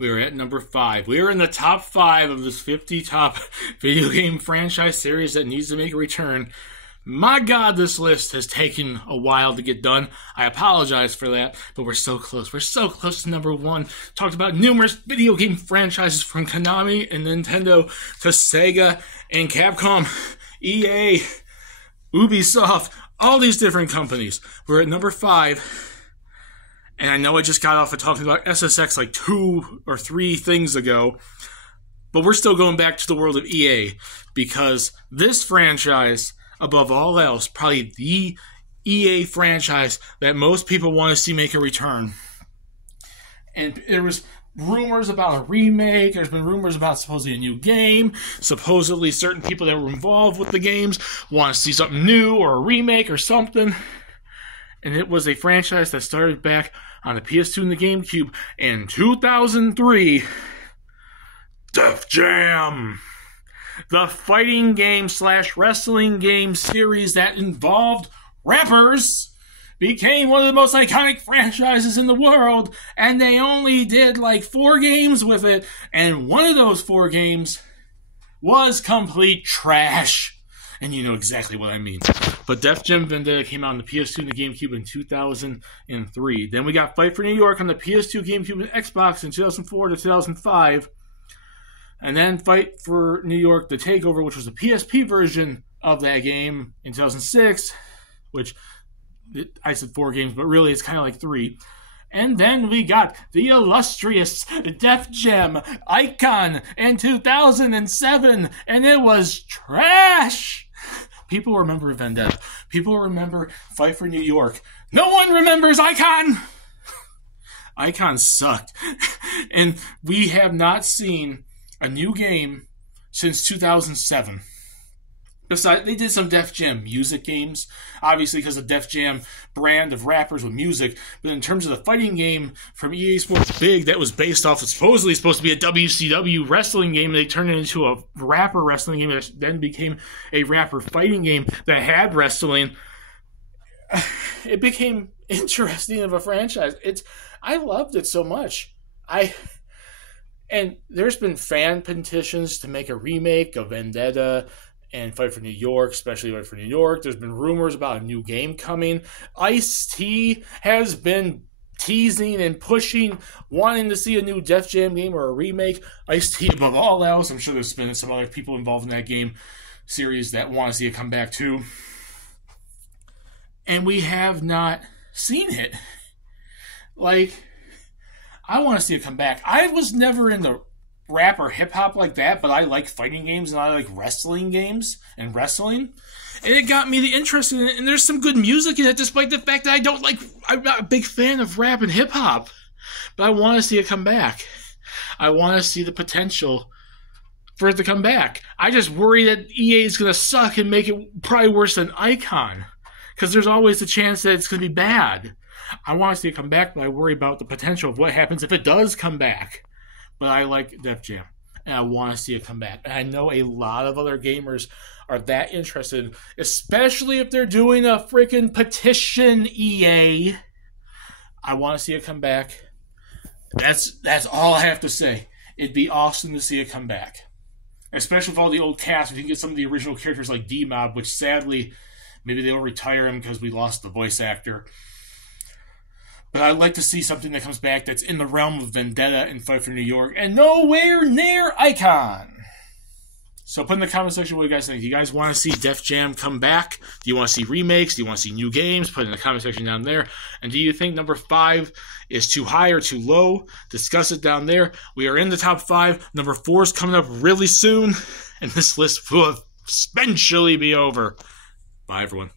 We are at number 5. We are in the top 5 of this 50 top video game franchise series that needs to make a return. My God, this list has taken a while to get done. I apologize for that, but we're so close. We're so close to number 1. Talked about numerous video game franchises from Konami and Nintendo to Sega and Capcom, EA, Ubisoft, all these different companies. We're at number 5. And I know I just got off of talking about SSX like 2 or 3 things ago, but we're still going back to the world of EA, because this franchise, above all else, probably the EA franchise that most people want to see make a return. And there was rumors about a remake, there's been rumors about supposedly a new game, supposedly certain people that were involved with the games want to see something new or a remake or something. And it was a franchise that started back on the PS2 and the GameCube in 2003. Def Jam! The fighting game / wrestling game series that involved rappers became one of the most iconic franchises in the world, and they only did like 4 games with it, and one of those 4 games was complete trash. And you know exactly what I mean. But Def Jam Vendetta came out on the PS2 and the GameCube in 2003. Then we got Fight for New York on the PS2, GameCube, and Xbox in 2004 to 2005. And then Fight for New York, The Takeover, which was the PSP version of that game in 2006. Which, I said 4 games, but really it's kind of like 3. And then we got the illustrious Def Jam Icon in 2007, and it was trash! People remember Vendetta. People remember Fight for New York. No one remembers Icon! Icon sucked. And we have not seen a new game since 2007. Besides, they did some Def Jam music games, obviously because of Def Jam brand of rappers with music. But in terms of the fighting game from EA Sports Big, that was based off of supposedly supposed to be a WCW wrestling game, they turned it into a rapper wrestling game that then became a rapper fighting game that had wrestling. It became interesting of a franchise. I loved it so much. And there's been fan petitions to make a remake of Vendetta and Fight for New York, especially Fight for New York. There's been rumors about a new game coming. Ice-T has been teasing and pushing, wanting to see a new Def Jam game or a remake. Ice-T above all else. I'm sure there's been some other people involved in that game series that want to see it come back too. And we have not seen it. Like, I want to see it come back. I was never in the rap or hip-hop like that, but I like fighting games and I like wrestling games and wrestling. And it got me the interest in it, and there's some good music in it, despite the fact that I'm not a big fan of rap and hip-hop. But I want to see it come back. I want to see the potential for it to come back. I just worry that EA is going to suck and make it probably worse than Icon, because there's always the chance that it's going to be bad. I want to see it come back, but I worry about the potential of what happens if it does come back. But I like Def Jam, and I want to see it come back. And I know a lot of other gamers are that interested, especially if they're doing a freaking petition, EA. I want to see it come back. That's all I have to say. It'd be awesome to see it come back. Especially with all the old cast. We can get some of the original characters like D-Mob, which sadly, maybe they'll retire him because we lost the voice actor. But I'd like to see something that comes back that's in the realm of Vendetta and Fight for New York and nowhere near Icon. So put in the comment section what you guys think. Do you guys want to see Def Jam come back? Do you want to see remakes? Do you want to see new games? Put it in the comment section down there. And do you think number 5 is too high or too low? Discuss it down there. We are in the top 5. Number 4 is coming up really soon. And this list will eventually be over. Bye, everyone.